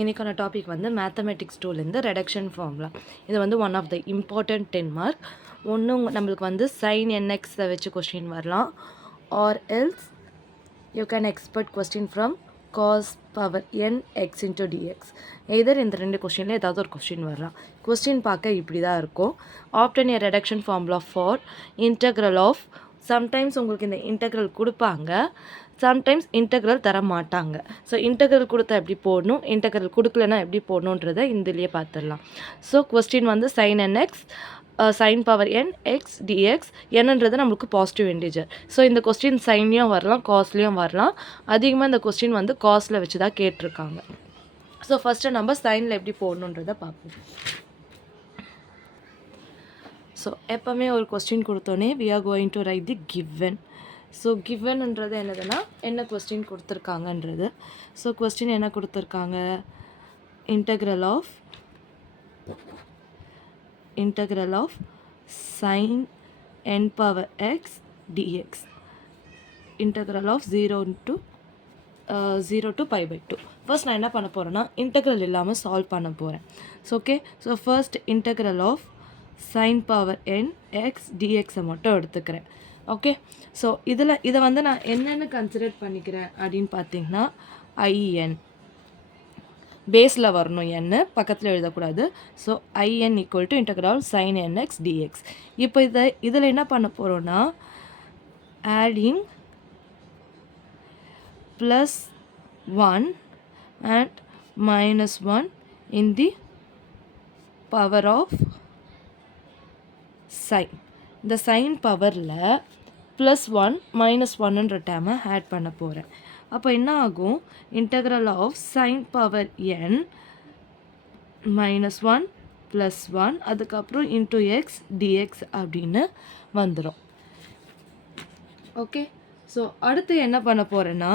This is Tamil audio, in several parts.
இன்றைக்கான டாபிக் வந்து மேத்தமெட்டிக்ஸ் டூலேருந்து ரெடக்ஷன் ஃபார்முலா. இது வந்து one of the important 10 mark. ஒன்றும் நம்மளுக்கு வந்து சைன் என்எக்ஸை வச்சு கொஸ்டின் வரலாம், or else you can expect question from cos power n x into dx. Either இந்த ரெண்டு கொஸ்டினில் ஏதாவது ஒரு கொஸ்டின் வரலாம். கொஸ்டின் பார்க்க இப்படி தான் இருக்கும். Obtain a reduction formula for integral of, sometimes உங்களுக்கு இந்த இன்டெக்ரல் கொடுப்பாங்க, சம்டைம்ஸ் இன்டெக்ரல் தர மாட்டாங்க. ஸோ இன்டெக்ரல் கொடுத்தா எப்படி போடணும், இன்டெக்ரல் கொடுக்கலன்னா எப்படி போடணுன்றதை இதிலேயே பார்த்துடலாம். ஸோ கொஸ்டின் வந்து sign N X sine power n X dx, என்னன்றது நம்மளுக்கு பாசிட்டிவ் இன்டிஜர். ஸோ இந்த கொஸ்டின் சைன்லேயும் வரலாம், காஸ்ட்லேயும் வரலாம். அதிகமாக இந்த கொஸ்டின் வந்து காஸ்ட்டில் வச்சு தான் கேட்டிருக்காங்க. ஸோ ஃபஸ்ட்டு நம்ம சைனில் எப்படி போடணுன்றதை பார்ப்போம். ஸோ எப்போவுமே ஒரு கொஸ்டின் கொடுத்தோன்னே we are going to write the given. So கிவன்ன்றது என்னதுன்னா என்ன கொஸ்டின் கொடுத்துருக்காங்கன்றது. ஸோ கொஸ்டின் என்ன கொடுத்துருக்காங்க, integral of sin n power x dx, integral of 0 to pi by 2. First நான் என்ன பண்ண போகிறேன்னா இன்டெக்ரல் இல்லாமல் சால்வ் பண்ண போகிறேன். So okay, so first integral of sin power n x dxஐ மட்டும் எடுத்துக்கிறேன். ஓகே, ஸோ இதை வந்து நான் என்னென்னு கன்சிடர் பண்ணிக்கிறேன் அப்படின்னு பார்த்தீங்கன்னா ஐஎன் பேஸில் வரணும், என்னு பக்கத்தில் எழுதக்கூடாது. So I N equal to integral sine n x d x. இப்போ இதில் என்ன பண்ண போகிறோன்னா adding +1 and -1 in the power of sin. இந்த சைன் பவரில் +1 -1ன்ற டேமை ஆட் பண்ண போகிறேன். அப்போ என்ன ஆகும், integral of sine power n -1 +1 அதுக்கப்புறம் இன்ட்டு எக்ஸ் டிஎக்ஸ் அப்படின்னு வந்துடும். ஓகே, ஸோ அடுத்து என்ன பண்ண போகிறேன்னா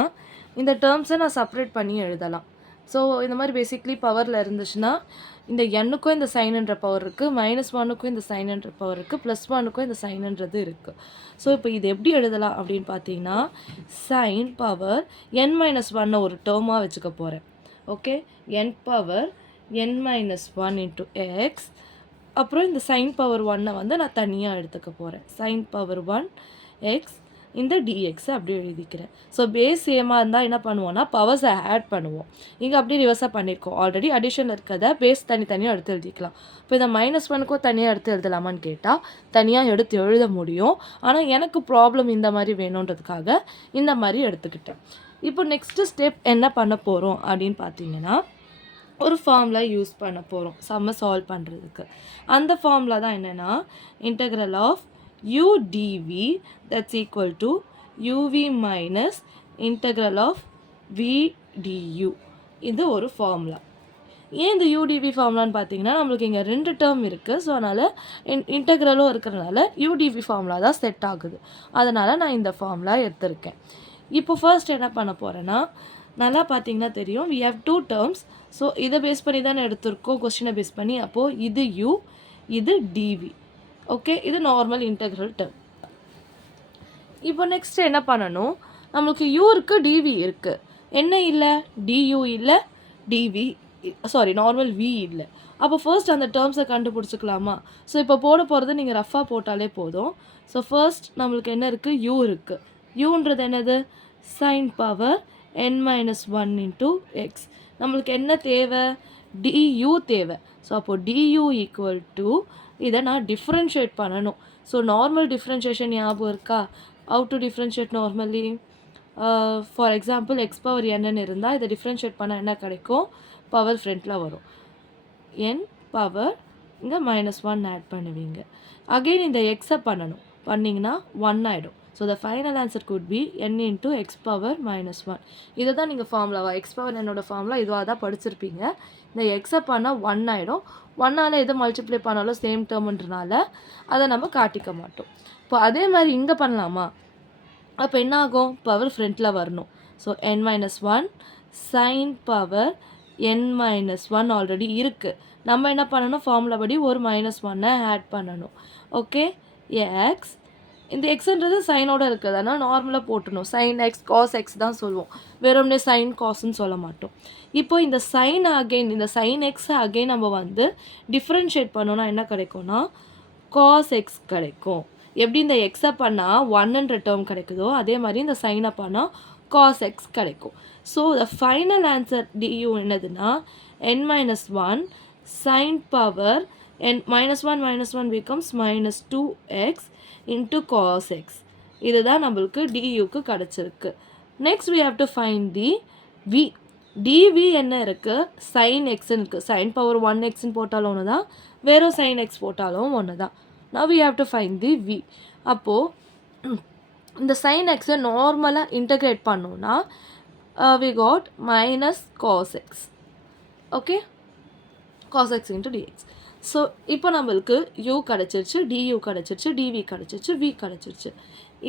இந்த டேர்ம்ஸை நான் செப்பரேட் பண்ணி எழுதலாம். ஸோ இந்த மாதிரி பேசிக்லி பவரில் இருந்துச்சுன்னா இந்த எண்ணுக்கும் இந்த சைனுன்ற பவர் இருக்குது, -1க்கும் இந்த சைனுன்ற பவர் இருக்குது, +1க்கும் இந்த சைனுன்றது இருக்குது. ஸோ இப்போ இது எப்படி எழுதலாம் அப்படின்னு பார்த்தீங்கன்னா சைன் பவர் n-1 ஒரு டேர்மாக வச்சுக்க போகிறேன். Okay, n power n-1 into X, அப்புறம் இந்த சைன் பவர் 1 வந்து நான் தனியாக எடுத்துக்க போகிறேன். சைன் பவர் 1 எக்ஸ் இந்த டிஎக்ஸை அப்படியே எழுதிக்கிறேன். ஸோ பேஸ் சேமாக இருந்தால் என்ன பண்ணுவோன்னா பவர்ஸை ஆட் பண்ணுவோம். இங்கே அப்படியே ரிவர்ஸாக பண்ணியிருக்கோம். ஆல்ரெடி அடிஷன் இருக்கிறத பேஸ் தனித்தனியாக எடுத்து எழுதிக்கலாம். இப்போ இந்த -1க்கும் தனியாக எடுத்து எழுதலாமான்னு கேட்டால் தனியாக எடுத்து எழுத முடியும். ஆனால் எனக்கு ப்ராப்ளம் இந்த மாதிரி வேணுன்றதுக்காக இந்த மாதிரி எடுத்துக்கிட்டேன். இப்போ நெக்ஸ்ட்டு ஸ்டெப் என்ன பண்ண போகிறோம் அப்படின்னு பார்த்தீங்கன்னா ஒரு ஃபார்முலா யூஸ் பண்ண போகிறோம் சம்மை சால்வ் பண்ணுறதுக்கு. அந்த ஃபார்முலா தான் என்னென்னா integral of u dv that's equal to uv minus integral of v du. இது ஒரு ஃபார்முலா. ஏன் இந்த udv ஃபார்முலான்னு பார்த்தீங்கன்னா நம்மளுக்கு இங்கே 2 டேர்ம் இருக்குது. ஸோ அதனால் இன்டெக்ரலும் இருக்கிறதுனால udv ஃபார்முலா தான் செட் ஆகுது. அதனால் நான் இந்த ஃபார்முலா எடுத்திருக்கேன். இப்போ ஃபர்ஸ்ட் என்ன பண்ண போகிறேன்னா நல்லா பார்த்தீங்கன்னா தெரியும் we have 2 terms. ஸோ இதை பேஸ் பண்ணி தானே எடுத்திருக்கோம் கொஸ்டினை பேஸ் பண்ணி. அப்போது இது u, இது dv. ஓகே, இது நார்மல் இன்டெக்ரல் டேர்ம். இப்போ நெக்ஸ்ட் என்ன பண்ணணும், நம்மளுக்கு u இருக்குது டிவி இருக்குது, என்ன இல்லை du இல்லை டிவி நார்மல் v இல்லை. அப்போ ஃபர்ஸ்ட் அந்த டேர்ம்ஸை கண்டுபிடிச்சிக்கலாமா? ஸோ இப்போ போட போகிறது நீங்கள் ரஃபாக போட்டாலே போதும். ஸோ ஃபர்ஸ்ட் நம்மளுக்கு என்ன இருக்குது, u இருக்குது. uன்றது என்னது, sign power n-1 into X. நம்மளுக்கு என்ன தேவை, du தேவை. ஸோ அப்போது du ஈக்குவல் டு இதை நான் டிஃப்ரென்ஷியேட் பண்ணணும். ஸோ நார்மல் டிஃப்ரென்ஷியேஷன் ஞாபகம் இருக்கா, how to differentiate normally. For example X power என்னன்னு இருந்தால் இதை டிஃப்ரென்ஷியேட் பண்ண என்ன கிடைக்கும், பவர் ஃப்ரண்ட்டில் வரும், n பவர் இங்கே -1 ஆட் பண்ணுவீங்க. அகெயின் இந்த எக்ஸை பண்ணணும், பண்ணிங்கன்னா 1 ஆகிடும். So the final answer could be n into X power -1. இதை தான் நீங்கள் ஃபார்முலாவா எக்ஸ் பவர் என்னோட ஃபார்முலா இதுவாக தான் படிச்சிருப்பீங்க. இந்த எக்ஸை பண்ணால் 1 ஆகிடும். 1ஆல் எதை மல்டிப்ளை பண்ணாலும் சேம் டேர்ம்ன்றனால அதை நம்ம காட்டிக்க மாட்டோம். இப்போ அதே மாதிரி இங்கே பண்ணலாமா, அப்போ என்ன ஆகும், பவர் ஃப்ரண்ட்டில் வரணும். So n-1 sign power n-1 already இருக்குது. நம்ம என்ன பண்ணணும், ஃபார்முலா படி ஒரு -1 ஆட் பண்ணணும். ஓகே, எக்ஸ் இந்த எக்ஸ்ன்றது சைனோட இருக்குது, அதனால் நார்மலாக போட்டுணும். சைன் எக்ஸ் காஸ் எக்ஸ் தான் சொல்லுவோம், வெறும்னே சைன் காஸ்ன்னு சொல்ல மாட்டோம். இப்போ இந்த சைன் அகெயின், இந்த சைன் எக்ஸ் அகெயின் நம்ம வந்து டிஃப்ரென்ஷியேட் பண்ணோன்னா என்ன கிடைக்கும்னா காஸ் எக்ஸ் கிடைக்கும். எப்படி இந்த எக்ஸை பண்ணால் 1ன்ற டேர்ம் கிடைக்குதோ அதே மாதிரி இந்த சைனை பண்ணால் காஸ் எக்ஸ் கிடைக்கும். So the final answer due என்னதுன்னா n-1 sin power n -1 becomes -2x into cos x. இதுதான் நம்மளுக்கு duக்கு கிடச்சிருக்கு. Next we have to find the v. dv என்ன இருக்குது, sin xன்னு இருக்குது. sin power 1xன்னு போட்டாலும் ஒன்று தான், வேறும் sin x போட்டாலும் ஒன்று தான். now we have to find the v. அப்போது இந்த sin xை நார்மலாக இன்டகிரேட் பண்ணோன்னா we got minus cos x. okay, cos x into dx. So இப்போ நம்மளுக்கு u கிடச்சிருச்சு, du கிடச்சிருச்சு, dv கிடச்சிருச்சு, v கிடச்சிருச்சு.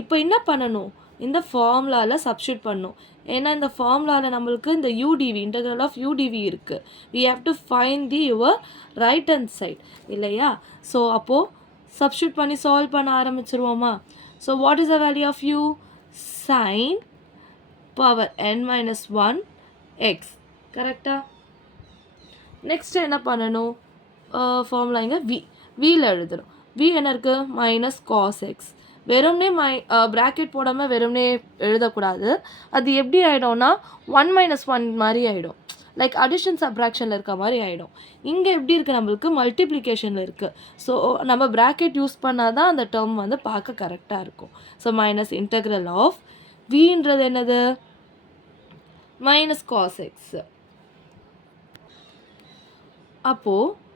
இப்போ என்ன பண்ணணும், இந்த ஃபார்முலாவில் சப்ஸ்டியூட் பண்ணணும். ஏன்னா இந்த ஃபார்முலாவில் நம்மளுக்கு இந்த udv இன்டெக்ரல் ஆஃப் udv இருக்குது. we have to find the your right hand side இல்லையா. ஸோ அப்போது சப்ஸ்டியூட் பண்ணி சால்வ் பண்ண ஆரம்பிச்சிருவோமா. So what is the value of u, sin power n-1 x. கரெக்டாக. நெக்ஸ்ட்டு என்ன பண்ணணும், ஃபார்முலா இங்கே வியில் எழுதுகிறோம். வி என்ன இருக்குது, மைனஸ் காஸ் எக்ஸ். வெறும்னே ப்ராக்கெட் போடாமல் வெறும்னே எழுதக்கூடாது. அது எப்படி ஆகிடும்னா 1 - 1 மாதிரி ஆகிடும், லைக் அடிஷன் சப்ராக்ஷனில் இருக்க மாதிரி ஆகிடும். இங்கே எப்படி இருக்குது, நம்மளுக்கு மல்டிப்ளிகேஷனில் இருக்குது. ஸோ நம்ம ப்ராக்கெட் யூஸ் பண்ணால் தான் அந்த டேர்ம் வந்து பார்க்க கரெக்டாக இருக்கும். ஸோ மைனஸ் இன்டெக்ரல் ஆஃப் வின்றது என்னது, மைனஸ் காஸ் எக்ஸ். அப்போது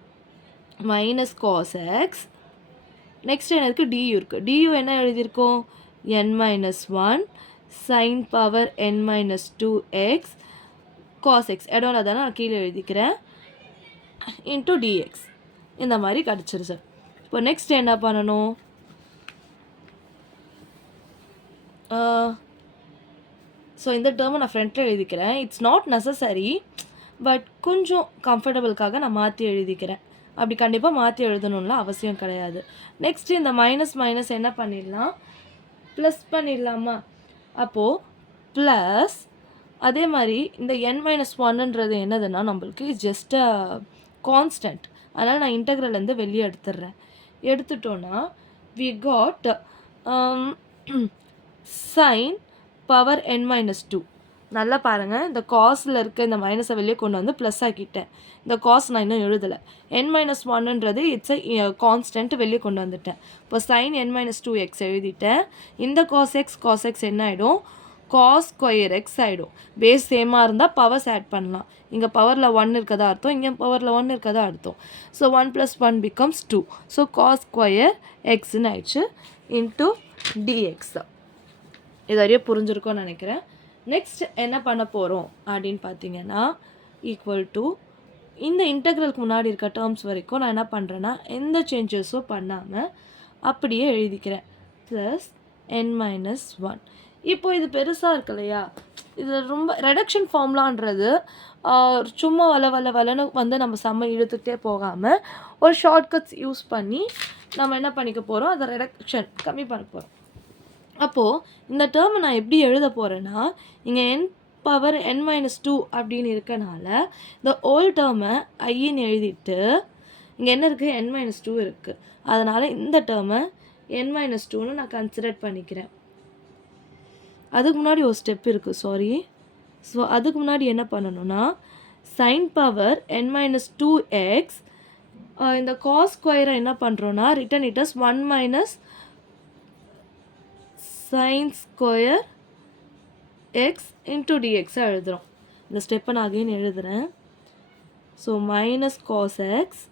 மைனஸ் காஸ் எக்ஸ். நெக்ஸ்ட் என்ன இருக்குது, டியூ இருக்குது. டியூ என்ன எழுதியிருக்கோம், n-1 sin power n-2 x cos x. இடம்ல தானே நான் கீழே எழுதிக்கிறேன், இன்ட்டு dx. இந்த மாதிரி கிடச்சிருச்சு. இப்போ நெக்ஸ்ட் என்ன பண்ணணும், ஸோ இந்த டேர்மை நான் ஃப்ரண்ட்டில் எழுதிக்கிறேன். இட்ஸ் நாட் நெசசரி, பட் கொஞ்சம் கம்ஃபர்டபுளுக்காக நான் மாற்றி எழுதிக்கிறேன். அப்படி கண்டிப்பாக மாற்றி எழுதணும்ல அவசியம் கிடையாது. நெக்ஸ்ட்டு இந்த மைனஸ் மைனஸ் என்ன பண்ணிடலாம், ப்ளஸ் பண்ணிடலாமா. அப்போது ப்ளஸ் அதே மாதிரி இந்த n-1ன்றது என்னதுன்னா நம்மளுக்கு ஜஸ்ட் கான்ஸ்டன்ட், அதனால் நான் இன்டெக்ரல்லேருந்து வெளியே எடுத்துட்டோன்னா we got sin power n-2. நல்லா பாருங்கள், இந்த காஸில் இருக்க இந்த மைனஸை வெளியே கொண்டு வந்து ப்ளஸ் ஆக்கிட்டேன். இந்த காஸ் நான் இன்னும் எழுதலை. n-1ன்றது இட்ஸ் கான்ஸ்டன்ட் வெளியே கொண்டு வந்துட்டேன். இப்போ sin n-2 x எழுதிட்டேன். இந்த காஸ் எக்ஸ் என்ன ஆகிடும், காஸ் ஸ்கொயர் எக்ஸ் ஆகிடும். பேஸ் சேமாக இருந்தால் பவர்ஸ் ஆட் பண்ணலாம். இங்கே பவரில் 1 இருக்கதா அர்த்தம், இங்கே பவரில் 1 இருக்கதா அர்த்தம். So 1 + 1 becomes 2. So cos square எக்ஸ்ன்னு ஆயிடுச்சு இன்ட்டு டிஎக்ஸ். இது வரையும் புரிஞ்சிருக்கோன்னு நினைக்கிறேன். நெக்ஸ்ட் என்ன பண்ண போகிறோம் அப்படின்னு பார்த்தீங்கன்னா, ஈக்குவல் டு இந்த இன்டெக்ரலுக்கு முன்னாடி இருக்க டேர்ம்ஸ் வரைக்கும் நான் என்ன பண்ணுறேன்னா எந்த சேஞ்சஸும் பண்ணாமல் அப்படியே எழுதிக்கிறேன். Plus n-1. இப்போ இது பெருசாக இருக்கு இல்லையா, இது ரொம்ப ரெடக்ஷன் ஃபார்ம்லான்றது சும்மா வளன்னு வந்து நம்ம செம்ம இழுத்துக்கிட்டே போகாமல் ஒரு ஷார்ட்கட்ஸ் யூஸ் பண்ணி நம்ம என்ன பண்ணிக்க போகிறோம், அதை ரெடக்ஷன் கம்மி பண்ண போகிறோம். அப்போது இந்த டேர்மை நான் எப்படி எழுத போகிறேன்னா, இங்கே n-power n-2 அப்படின்னு இருக்கனால இந்த ஓல் டேர்மை ஐன்னு எழுதிட்டு இங்கே என்ன இருக்குது, n-2 இருக்குது. அதனால் இந்த டேர்மை n-2ன்னு நான் கன்சிடர் பண்ணிக்கிறேன். அதுக்கு முன்னாடி ஒரு ஸ்டெப் இருக்குது, சாரி. ஸோ அதுக்கு முன்னாடி என்ன பண்ணணும்னா sin power n-2 x இந்த காஸ் ஸ்கொயரை என்ன பண்ணுறோன்னா written it as 1 - sin square x into டிஎக்ஸை எழுதுகிறோம். இந்த ஸ்டெப்பை நான் அகைன் எழுதுகிறேன். So minus cos x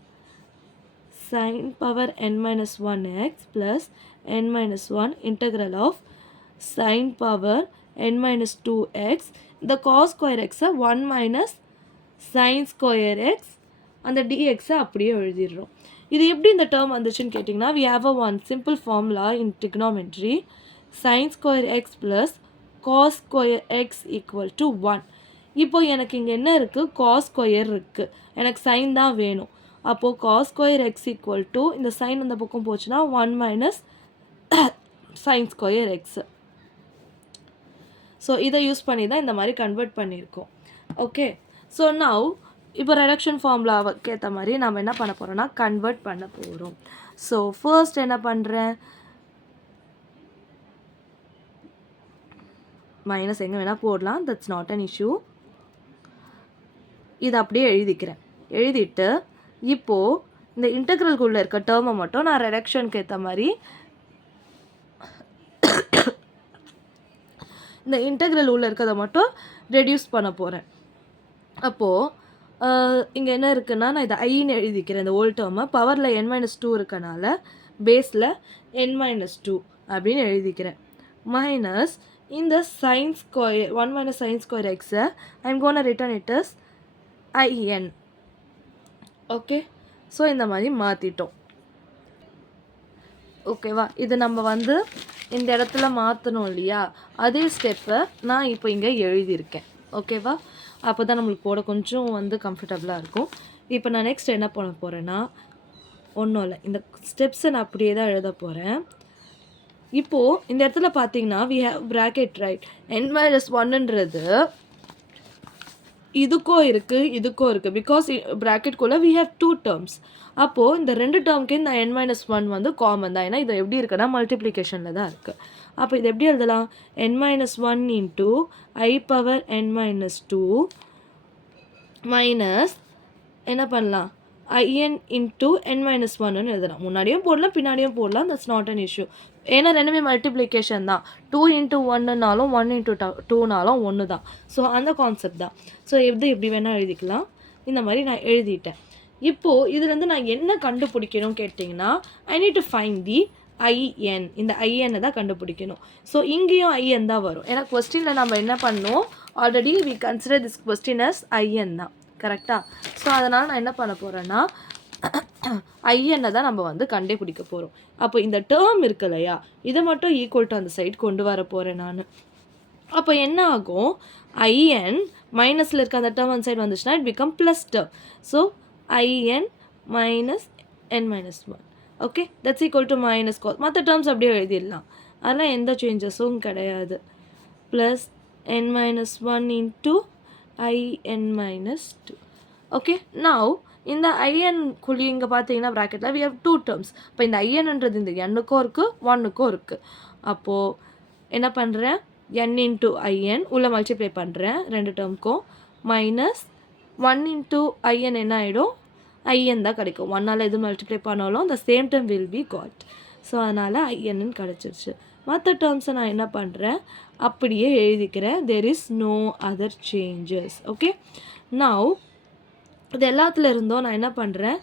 sin power n-1 x plus n-1 integral of sin power n-2 x. இந்த காஸ் ஸ்கொயர் எக்ஸை 1 - sin ஸ்கொயர் எக்ஸ் அந்த டிஎக்ஸை அப்படியே எழுதிடுறோம். இது எப்படி இந்த டேர்ம் வந்துச்சுன்னு கேட்டிங்கன்னா, we have a one simple formula in trigonometry, sin square x plus cos square x equal to 1. இப்போ எனக்கு இங்கே என்ன இருக்குது, காஸ் ஸ்கொயர் இருக்குது, எனக்கு சைன் தான் வேணும். அப்போது cos square x equal to இந்த சைன் அந்த பக்கம் போச்சுன்னா 1 - sin ஸ்கொயர் எக்ஸ். ஸோ இதை யூஸ் பண்ணி தான் இந்த மாதிரி கன்வெர்ட் பண்ணியிருக்கோம். ஓகே, ஸோ நவ் இப்போ ரெடக்ஷன் ஃபார்முலாவுக்கு ஏற்ற மாதிரி நம்ம என்ன பண்ண போகிறோம்னா கன்வெர்ட் பண்ண போகிறோம். ஸோ ஃபர்ஸ்ட் என்ன பண்ணுறேன், மைனஸ் எங்கே வேணால் போடலாம், தட்ஸ் நாட் அன் இஷ்யூ. இதை அப்படியே எழுதிக்கிறேன். எழுதிட்டு இப்போது இந்த இன்டெக்ரல்குள்ளே இருக்க டேர்மை மட்டும் நான் ரெடக்ஷனுக்கு ஏற்ற மாதிரி இந்த இன்டெக்ரல் உள்ளே இருக்கிறத மட்டும் ரெடியூஸ் பண்ண போகிறேன். அப்போது இங்கே என்ன இருக்குன்னா, நான் இதை ஐன்னு எழுதிக்கிறேன். இந்த ஓல்ட் டேர்மை பவரில் n-2 இருக்கனால பேஸில் n-2 அப்படின்னு எழுதிக்கிறேன். மைனஸ் இந்த sin square 1 minus sin square எக்ஸை I'm gonna return it is in. Okay, so இந்த மாதிரி மாற்றிட்டோம். ஓகேவா, இது நம்ம வந்து இந்த இடத்துல மாற்றணும் இல்லையா, அதே ஸ்டெப்பை நான் இப்போ இங்கே எழுதியிருக்கேன். ஓகேவா, அப்போ தான் நம்மளுக்கு போட கொஞ்சம் வந்து கம்ஃபர்டபுளாக இருக்கும். இப்போ நான் நெக்ஸ்ட் என்ன பண்ண போகிறேன்னா, ஒன்றும் இல்லை, இந்த ஸ்டெப்ஸை நான் அப்படியே தான் எழுத போகிறேன். இப்போது இந்த இடத்துல பார்த்தீங்கன்னா we have bracket right, n-1ன்றது இதுக்கும் இருக்குது பிகாஸ் ப்ராக்கெட்குள்ளே we have 2 terms. அப்போது இந்த 2 டேர்முக்கு இந்த n-1 வந்து காமன் தான். ஏன்னா இது எப்படி இருக்குன்னா மல்டிப்ளிகேஷனில் தான் இருக்குது. அப்போ இது எப்படி எழுதலாம், n-1 into i power n-2 minus என்ன பண்ணலாம் in இன்ட்டு n-1ன்னு எழுதலாம். முன்னாடியும் போடலாம் பின்னாடியும் போடலாம், தட்ஸ் நாட் அன் இஷ்யூ. ஏன்னா ரெண்டுமே மல்டிப்ளிகேஷன் தான். 2 இன்ட்டு 1னாலும் 1 இன்ட்டு 2னாலும் 1 தான். ஸோ அந்த கான்செப்ட் தான். ஸோ எப்படி வேணால் எழுதிக்கலாம். இந்த மாதிரி நான் எழுதிட்டேன். இப்போது இதுலேருந்து நான் என்ன கண்டுபிடிக்கணும் கேட்டிங்கன்னா, I need to find the I N. இந்த ஐஎன்னை தான் கண்டுபிடிக்கணும். ஸோ இங்கேயும் ஐஎன் தான் வரும். ஏன்னா கொஸ்டினில் நம்ம என்ன பண்ணோம், already we consider this question as I N தான், கரெக்டாக? ஸோ அதனால் நான் என்ன பண்ண போகிறேன்னா ஐஎன்னை தான் நம்ம வந்து கண்டுபிடிக்க போகிறோம். அப்போ இந்த டேர்ம் இருக்கு இல்லையா, இதை மட்டும் ஈக்குவல் டு அந்த சைடு கொண்டு வர போகிறேன் நான். அப்போ என்ன ஆகும், ஐஎன் மைனஸில் இருக்க அந்த டேர்ம் அந்த சைடு வந்துச்சுன்னா it become plus term. So I N minus n-1. Okay, that's equal to minus cos. மற்ற டேர்ம்ஸ் அப்படியே எழுதிடலாம், அதெல்லாம் எந்த சேஞ்சஸும் கிடையாது. Plus n-1 into in-2. Okay, now இந்த ஐஎன் குழி இங்கே பார்த்தீங்கன்னா ப்ராக்கெட்டில் we have 2 terms. இப்போ இந்த ஐஎன்ன்றது இந்த n-க்கும் இருக்குது 1க்கும் இருக்குது. அப்போது என்ன பண்ணுறேன், n இன்ட்டு ஐஎன் உள்ளே மல்டிப்ளை பண்ணுறேன் 2 டேர்முக்கும், மைனஸ் 1 இன்ட்டு ஐஎன் என்ன ஆகிடும், ஐஎன் தான் கிடைக்கும். 1ஆல் எது மல்டிப்ளை பண்ணாலும் the same term will be got. So அதனால் ஐஎன்னு கிடச்சிருச்சு. மற்ற டேர்ம்ஸை நான் என்ன பண்ணுறேன், அப்படியே எழுதிக்கிறேன். there is no other changes. Okay, now இது எல்லாத்துல இருந்தும் நான் என்ன பண்ணுறேன்,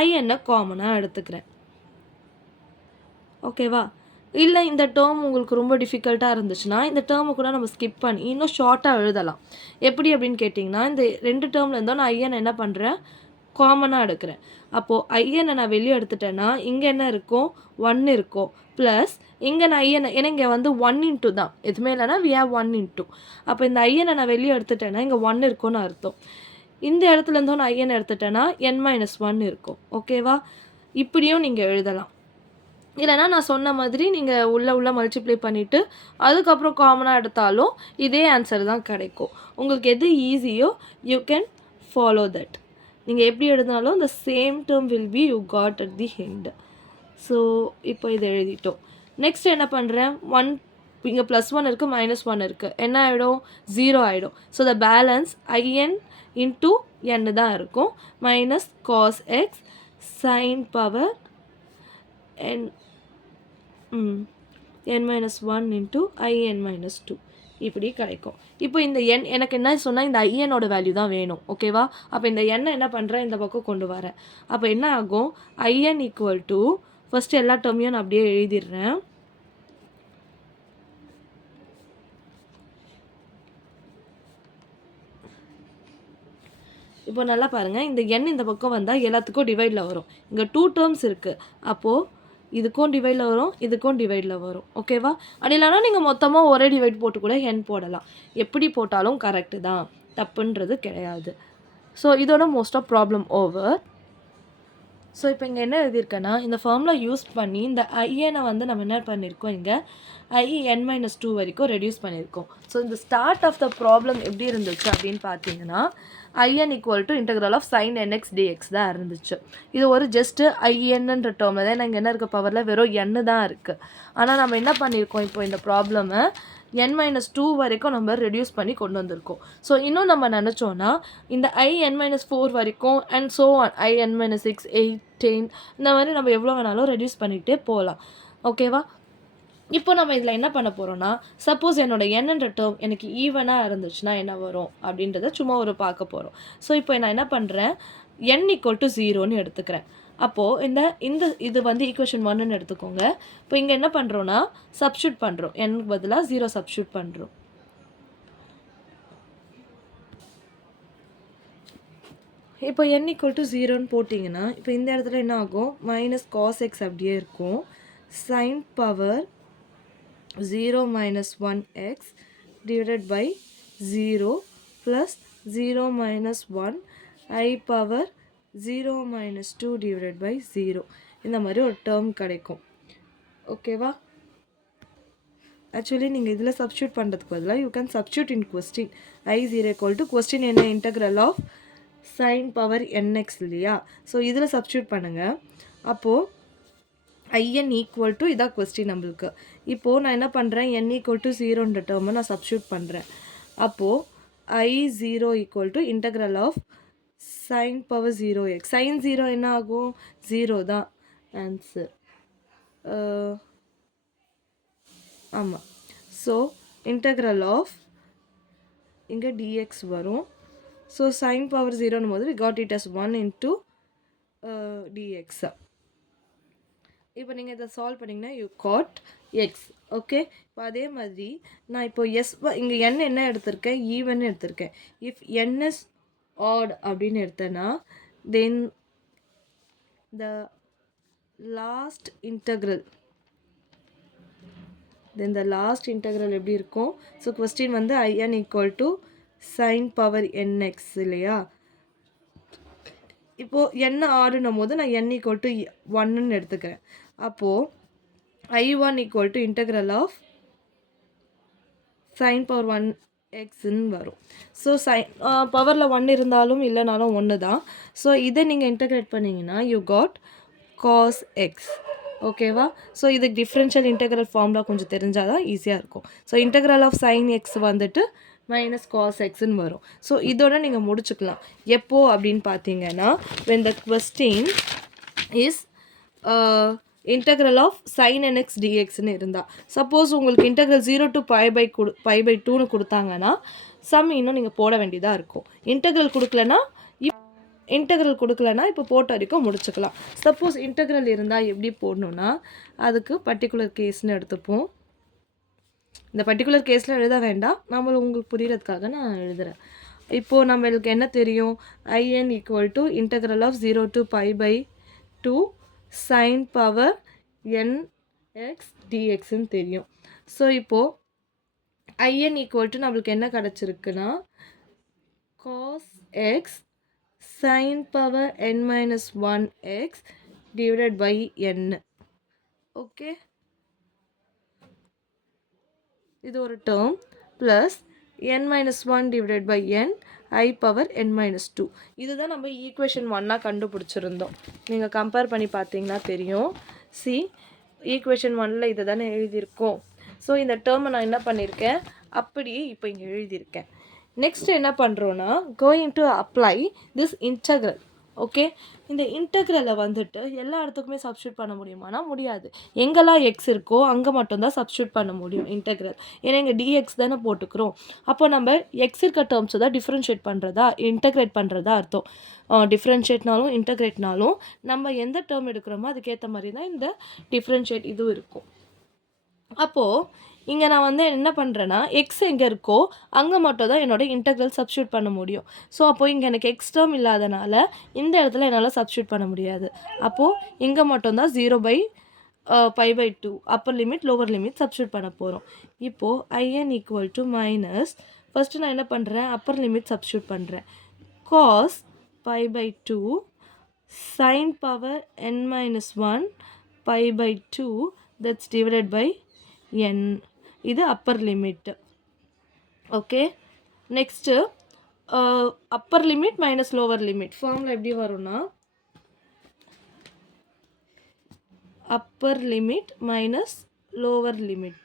ஐஎன்னை காமனாக எடுத்துக்கிறேன். ஓகேவா, இல்லை இந்த டேர்ம் உங்களுக்கு ரொம்ப டிஃபிகல்ட்டாக இருந்துச்சுன்னா இந்த டேர்மை கூட நம்ம ஸ்கிப் பண்ணி இன்னும் ஷார்ட்டாக எழுதலாம். எப்படி அப்படின்னு கேட்டிங்கன்னா, இந்த 2 டேர்மில் இருந்தோம் நான் ஐஎன் என்ன பண்ணுறேன், காமனாக எடுக்கிறேன். அப்போது ஐஎனை நான் வெளியே எடுத்துட்டேன்னா இங்கே என்ன இருக்கும், 1 இருக்கும். ப்ளஸ் இங்கே நான் ஐஎனை, ஏன்னா இங்கே வந்து 1 இன்ட்டு தான், எதுவுமே இல்லைன்னா we have 1 இன்ட்டு. அப்போ இந்த ஐஎனை நான் வெளியே எடுத்துட்டேன்னா இங்கே 1 இருக்கும்னு அர்த்தம். இந்த இடத்துல இருந்தோம் நான் ஐஎன் எடுத்துட்டேன்னா n-1 இருக்கும். ஓகேவா, இப்படியும் நீங்கள் எழுதலாம். இல்லைனா நான் சொன்ன மாதிரி நீங்கள் உள்ள மல்டிப்ளை பண்ணிவிட்டு அதுக்கப்புறம் காமனாக எடுத்தாலும் இதே ஆன்சர் தான் கிடைக்கும். உங்களுக்கு எது ஈஸியோ யூ கேன் ஃபாலோ தட். நீங்கள் எப்படி எழுதினாலும் the same term will be you got at the end. So இப்போ இதை எழுதிட்டோம். நெக்ஸ்ட் என்ன பண்ணுறேன், 1 இங்கே +1 இருக்குது -1 இருக்குது, என்ன ஆகிடும், 0 ஆகிடும். So the balance I N into n தான் இருக்கும். Minus cos x sine power n-1 into in-2 இப்படி கிடைக்கும். இப்போ இந்த n எனக்கு என்ன சொன்னால் இந்த ஐஎனோட வேல்யூ தான் வேணும். ஓகேவா, அப்போ இந்த n என்ன பண்ணுறேன், இந்த பக்கம் கொண்டு வரேன். அப்போ என்ன ஆகும், ஐஎன் ஈக்குவல் டு ஃபஸ்ட்டு எல்லா டேர்மையும் நான் அப்படியே எழுதிடுறேன். இப்போ நல்லா பாருங்கள், இந்த n இந்த பக்கம் வந்தால் எல்லாத்துக்கும் டிவைடில் வரும். இங்கே 2 டேர்ம்ஸ் இருக்குது, அப்போது இதுக்கும் டிவைடில் வரும், இதுக்கும் டிவைடில் வரும். ஓகேவா, அப்படி இல்லைனா நீங்கள் மொத்தமாக ஒரே டிவைட் போட்டு கூட n போடலாம். எப்படி போட்டாலும் கரெக்டு தான், தப்புன்றது கிடையாது. ஸோ இதோட most of problem over. So இப்போ இங்கே என்ன எழுதியிருக்கேன்னா, இந்த ஃபார்முலா யூஸ் பண்ணி இந்த ஐஎனை வந்து நம்ம என்ன பண்ணியிருக்கோம், இங்கே IN-2 வரைக்கும் ரெடியூஸ் பண்ணியிருக்கோம். ஸோ இந்த ஸ்டார்ட் ஆஃப் த ப்ராப்ளம் எப்படி இருந்துச்சு அப்படின்னு பார்த்தீங்கன்னா, IN = integral of sin nx dx தான் இருந்துச்சு. இது ஒரு ஜஸ்ட்டு INன்ற டேர்மில் தான் இங்கே என்ன இருக்குது, பவரில் வெறும் n தான் இருக்குது. ஆனால் நம்ம என்ன பண்ணியிருக்கோம், இப்போ இந்த ப்ராப்ளமை n-2 வரைக்கும் நம்ம ரெடியூஸ் பண்ணி கொண்டு வந்திருக்கோம். ஸோ இன்னும் நம்ம நினச்சோன்னா இந்த IN-4 வரைக்கும் அண்ட் ஸோ ஆன் IN-6, 8, 10 இந்த மாதிரி நம்ம எவ்வளோ வேணாலும் ரெடியூஸ் பண்ணிகிட்டே போகலாம். ஓகேவா? இப்போ நம்ம இதில் என்ன பண்ண போகிறோம்னா, சப்போஸ் என்னோட என்ற டேர்ம் எனக்கு ஈவனாக இருந்துச்சுன்னா என்ன வரும் அப்படின்றத சும்மா ஒரு பார்க்க போகிறோம். ஸோ இப்போ நான் என்ன பண்ணுறேன், n = 0ன்னு எடுத்துக்கிறேன். அப்போது இது வந்து ஈக்குவேஷன் 1ன்னு எடுத்துக்கோங்க. இப்போ இங்கே என்ன பண்ணுறோன்னா, சப்ஸ்டியூட் பண்ணுறோம். n பதிலாக 0 சப்ஸ்டியூட் பண்ணுறோம். இப்போ n = 0ன்னு போட்டிங்கன்னா, இப்போ இந்த இடத்துல என்ன ஆகும், -cos x அப்படியே இருக்கும். sin power 0 - 1x divided by 0 plus 0 - 1 I power 0 - 2 divided by 0 இந்த மாதிரி ஒரு டேர்ம் கிடைக்கும். ஓகேவா? ஆக்சுவலி நீங்கள் இதில் சப்ஸ்டியூட் பண்ணுறதுக்கு பதிலாக you can substitute in question. I0 கொஸ்டின் என்ன, integral of sin power nx இல்லையா? ஸோ இதில் சப்ஸ்டியூட் பண்ணுங்கள். அப்போது IN = இதான் கொஸ்டின் நம்மளுக்கு. இப்போது நான் என்ன பண்ணுறேன், n = 0ன்ற டேர்மை நான் சப்ஸ்டியூட் பண்ணுறேன். அப்போது I0 = integral of sin power 0x. sin 0 என்ன ஆகும், 0 தான் ஆன்சர். ஆமாம். ஸோ integral of இங்கே dx வரும். ஸோ sin power 0ன்னும் போது we got it as 1 into dx. இப்போ நீங்கள் இதை சால்வ் பண்ணிங்கன்னா யூ காட் எக்ஸ். ஓகே, இப்போ அதே மாதிரி நான் இப்போ இங்கே என்ன எடுத்திருக்கேன், ஈவன் எடுத்திருக்கேன். இஃப் n is odd அப்படின்னு எடுத்தேன்னா தென் த லாஸ்ட் இன்டெக்ரல் எப்படி இருக்கும். ஸோ கொஸ்டின் வந்து IN = sin power nx இல்லையா? இப்போது என்ன ஆடுனும் போது நான் n = 1ன்னு எடுத்துக்கிறேன். அப்போது I1 = integral of sin power 1xன்னு வரும். ஸோ பவரில் 1 இருந்தாலும் இல்லைனாலும் 1 தான். ஸோ இதை நீங்கள் இன்டெகிரேட் பண்ணிங்கன்னா யூ காட் cos x. ஓகேவா? ஸோ இதுக்கு டிஃப்ரென்ஷியல் இன்டெக்ரல் ஃபார்முலா கொஞ்சம் தெரிஞ்சால் தான் ஈஸியாக இருக்கும். So integral of sin x வந்துட்டு -cos xன்னு வரும். ஸோ இதோட நீங்கள் முடிச்சுக்கலாம். எப்போ அப்படின்னு பார்த்தீங்கன்னா, when the question is integral of sin nx dxன்னு இருந்தால், சப்போஸ் உங்களுக்கு இன்டெக்ரல் 0 to π/2ன்னு கொடுத்தாங்கன்னா சம் இன்னும் நீங்கள் போட வேண்டியதாக இருக்கும். இன்டெக்ரல் கொடுக்கலன்னா இப்போ போட்ட வரைக்கும் முடிச்சுக்கலாம். சப்போஸ் இன்டெக்ரல் இருந்தால் எப்படி போடணுன்னா, அதுக்கு பர்டிகுலர் கேஸ்ன்னு எடுத்துப்போம். இந்த பர்டிகுலர் கேஸில் எழுத வேண்டாம், உங்களுக்கு புரிகிறதுக்காக நான் எழுதுகிறேன். இப்போது நம்மளுக்கு என்ன தெரியும், IN = integral of 0 to π/2 sin power nx dxன்னு தெரியும். ஸோ இப்போது IN = நம்மளுக்கு என்ன கிடச்சிருக்குன்னா cos x sin power n-1x divided by n. Okay, இது ஒரு term plus n-1 divided by n I power n-2. இதுதான் நம்ம ஈக்குவேஷன் 1 கண்டுபிடிச்சிருந்தோம். நீங்கள் கம்பேர் பண்ணி பார்த்தீங்கன்னா தெரியும். ஈக்குவேஷன் 1ல் இதை தானே எழுதியிருக்கோம். ஸோ இந்த டேர்மை நான் என்ன பண்ணியிருக்கேன், அப்படியே இப்போ இங்கே எழுதியிருக்கேன். நெக்ஸ்ட் என்ன பண்ணுறோன்னா, going to apply this integral. Okay, இந்த இன்டெக்ரலை வந்துட்டு எல்லா இடத்துக்குமே சப்ஸ்டியூட் பண்ண முடியுமானா முடியாது. எங்கெல்லாம் எக்ஸ் இருக்கோ அங்கே மட்டும்தான் சப்ஸ்டியூட் பண்ண முடியும் இன்டெக்ரல். ஏன்னா இங்கே டிஎக்ஸ் தானே போட்டுக்கிறோம். அப்போ நம்ம எக்ஸ் இருக்க டேர்ம்ஸை தான் இன்டெக்ரேட் பண்ணுறதா அர்த்தம். டிஃப்ரென்ஷியேட்னாலும் இன்டெக்ரேட்னாலும் நம்ம எந்த டேர்ம் எடுக்கிறோமோ அதுக்கேற்ற மாதிரி தான் இந்த டிஃப்ரென்ஷியேட் இதுவும் இருக்கும். அப்போது இங்கே நான் வந்து என்ன பண்ணுறேன்னா, எக்ஸ் எங்கே இருக்கோ அங்கே மட்டும் தான் என்னோட இன்டெக்ரல் சப்ஸ்டியூட் பண்ண முடியும். ஸோ அப்போது இங்கே எனக்கு எக்ஸ் டேர்ம் இல்லாதனால இந்த இடத்துல என்னால் சப்ஸ்டியூட் பண்ண முடியாது. அப்போது இங்கே மட்டும்தான் 0/π/2 upper limit lower limit substitute பண்ண போகிறோம். இப்போது IN = ஃபஸ்ட்டு நான் என்ன பண்ணுறேன், அப்பர் லிமிட் சப்ஸ்டியூட் பண்ணுறேன். cos π/2 sin power n minus 1 pi by 2 that's divided by n. இது upper limit. Okay. Next upper limit minus lower limit. Formula எப்படி வரும்னா upper limit minus lower limit.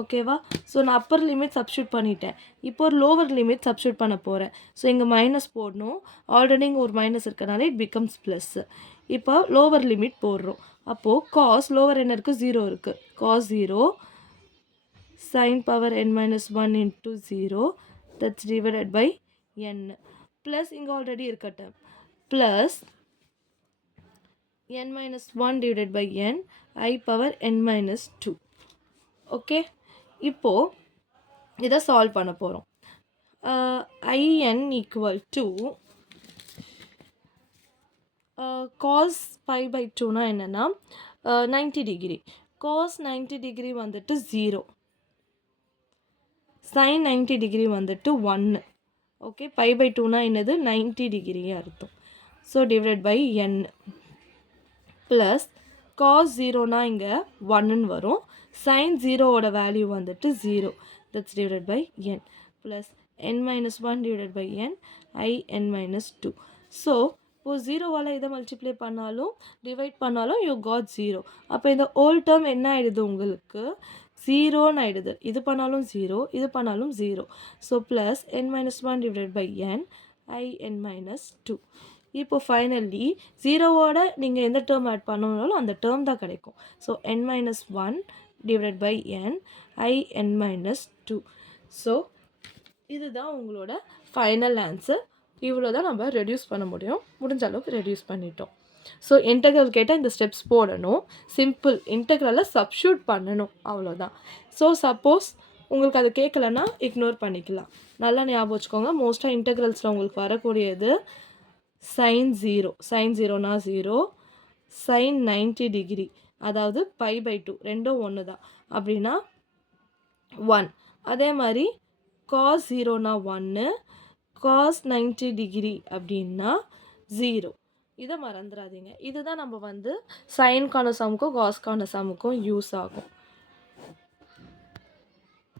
ஓகேவா? ஸோ நான் அப்பர் லிமிட் சப்ஸ்டியூட் பண்ணிட்டேன். இப்போ ஒரு லோவர் லிமிட் சப்ஸ்டியூட் பண்ண போகிறேன். ஸோ இங்கே மைனஸ் போடணும். ஆல்ரெடி இங்கே ஒரு மைனஸ் இருக்கனால இட் பிகம்ஸ் ப்ளஸ். இப்போ லோவர் லிமிட் போடுறோம். அப்போது காஸ் லோவர் என்ன இருக்குது? 0 இருக்குது. Cos 0 sin power n minus 1 into 0 that's divided by n plus இங்கே ஆல்ரெடி இருக்கட்டும் plus n minus 1 divided by n I power n minus 2. Okay, இப்போது இதை சால்வ் பண்ண போகிறோம். in equal to cos pi by 2னா என்னென்னா 90 டிகிரி. cos 90 டிகிரி வந்துட்டு 0, sin 90 டிகிரி வந்துட்டு 1. ஓகே, pi by 2னா என்னது? 90 டிகிரியாக அர்த்தம். So divide by n plus cos 0னா இங்கே 1ன்னு வரும். sin 0ஓட வேல்யூ வந்துட்டு 0 that's divided by n plus n minus 1 divided by n I n minus 2. So இப்போ 0வால் இதை மல்டிப்ளை பண்ணாலும் டிவைட் பண்ணாலும் யூ காட் 0. அப்போ இந்த ஹோல் டேர்ம் என்ன ஆகிடுது? உங்களுக்கு 0ன்னு ஆகிடுது. இது பண்ணாலும் 0, இது பண்ணாலும் 0. So plus n minus 1 divided by n I n minus 2. இப்போ ஃபைனலி 0ஓட நீங்கள் எந்த டேர்ம் ஆட் பண்ணணும்னாலும் அந்த டேர்ம் தான் கிடைக்கும். So n minus 1 divided by n I n minus 2. So இதுதான் உங்களோட ஃபைனல் ஆன்சர். இவ்வளோ தான் நம்ம ரெடியூஸ் பண்ண முடியும். முடிஞ்ச அளவுக்கு ரெடியூஸ் பண்ணிட்டோம். ஸோ இன்டெக்ரல் கேட்டால் இந்த ஸ்டெப்ஸ் போடணும். சிம்பிள், இன்டெக்ரலை சப்ஸ்டியூட் பண்ணணும், அவ்வளோதான். ஸோ சப்போஸ் உங்களுக்கு அது கேட்கலன்னா இக்னோர் பண்ணிக்கலாம். நல்லா ஞாபகம் வச்சுக்கோங்க. மோஸ்ட்டாக இன்டெக்ரல்ஸில் உங்களுக்கு வரக்கூடியது sin 0, sin 0னா 0, sin 90 டிகிரி அதாவது pi by 2 ரெண்டும் ஒன்று தான் அப்படின்னா 1. அதே மாதிரி cos 0னா 1, cos 90 டிகிரி அப்படின்னா 0. இதை மறந்துடாதீங்க. இதுதான் நம்ம சைனுக்கான சமுக்கும் காஸ்க்கான சமுக்கும் யூஸ் ஆகும்.